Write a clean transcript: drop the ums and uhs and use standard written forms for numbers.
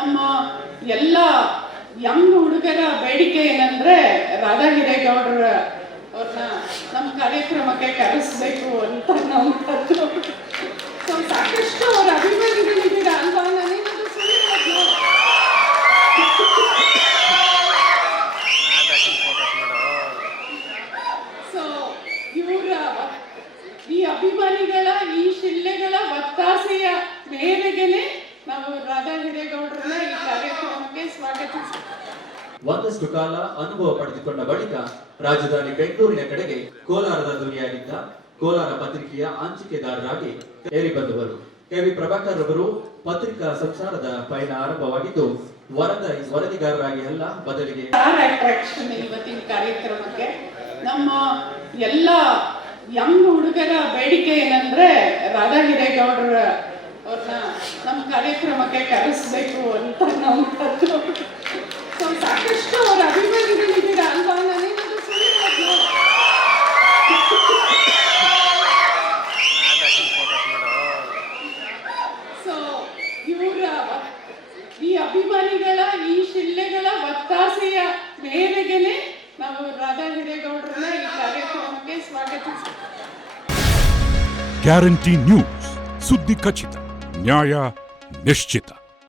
ನಮ್ಮ ಎಲ್ಲ ಯಂಗ್ ಹುಡುಗರ ಬೇಡಿಕೆ ಏನಂದ್ರೆ ರಾಧಾ ಹಿರೇಗೌಡರ ಅವ್ರನ್ನ ನಮ್ಮ ಕಾರ್ಯಕ್ರಮಕ್ಕೆ ಕರೆಸ್ಬೇಕು ಅಂತ ನಾವು ಸೊ ಸಾಕಷ್ಟು ಅವ್ರ ಅಭಿಮಾನಿಗಳಿದ್ದೀರಾ ಅಲ್ವಾ? ನಾನೇನದು ಸುಳ್ಳು ಸೊ ಇವರ ಈ ಅಭಿಮಾನಿಗಳ ಈ ಶಿಲ್ಲೆಗಳ ಒತ್ತಾಸೆಯ ಮೇರೆಗೆನೆ ನಾವು ರಾಧಾ ಹಿರೇಗೌಡರನ್ನ ಈ ಕಾರ್ಯಕ್ರಮಕ್ಕೆ ಸ್ವಾಗತಿಸ್ತೀವಿ. ಒಂದಷ್ಟು ಕಾಲ ಅನುಭವ ಪಡೆದುಕೊಂಡ ಬಳಿಕ ರಾಜಧಾನಿ ಬೆಂಗಳೂರಿನ ಕಡೆಗೆ ಕೋಲಾರದ ಧ್ವನಿಯಾಗಿದ್ದ ಕೋಲಾರ ಪತ್ರಿಕೆಯ ಹಂಚಿಕೆದಾರರಾಗಿ ಏರಿ ಬಂದವರು ಕೆವಿ ಪ್ರಭಾಕರ್ ಅವರು ಪತ್ರಿಕಾ ಸಂಸಾರದ ಪಯಣ ಆರಂಭವಾಗಿದ್ದು ವರದಿಗಾರರಾಗಿ ಅಲ್ಲ, ಬದಲಿಗೆ ಅಟ್ರಾಕ್ಷನ್ ಇವತ್ತಿನ ಕಾರ್ಯಕ್ರಮಕ್ಕೆ ನಮ್ಮ ಎಲ್ಲ ಯಂಗ್ ಹುಡುಗರ ಬೇಡಿಕೆ ಏನಂದ್ರೆ ರಾಧಾ ಹಿರೇಗೌಡರ ಅವ್ರನ್ನ ನಮ್ಮ ಕಾರ್ಯಕ್ರಮಕ್ಕೆ ಕರೆಸ್ಬೇಕು ಅಂತ ನಾವು ಸೊ ಸಾಕಷ್ಟು ಅವ್ರ ಅಭಿಮಾನಿಗಳಿದ್ದೀರಾ ಅಲ್ವಾ? ನಾನೇನದು ಸುಳ್ಳು ಸೊ ಇವರ ಈ ಅಭಿಮಾನಿಗಳ ಈ ಶಿಲ್ಲೆಗಳ ಒತ್ತಾಸೆಯ ಮೇರೆಗೆನೆ ನಾವು ರಾಧಾ ಹಿರೇಗೌಡರನ್ನ ಈ ಕಾರ್ಯಕ್ರಮಕ್ಕೆ ಸ್ವಾಗತಿಸ್ತೀವಿ. ಗ್ಯಾರಂಟಿ ನ್ಯೂಸ್, ಸುದ್ದಿ ಖಚಿತ, ನ್ಯಾಯ ನಿಶ್ಚಿತ.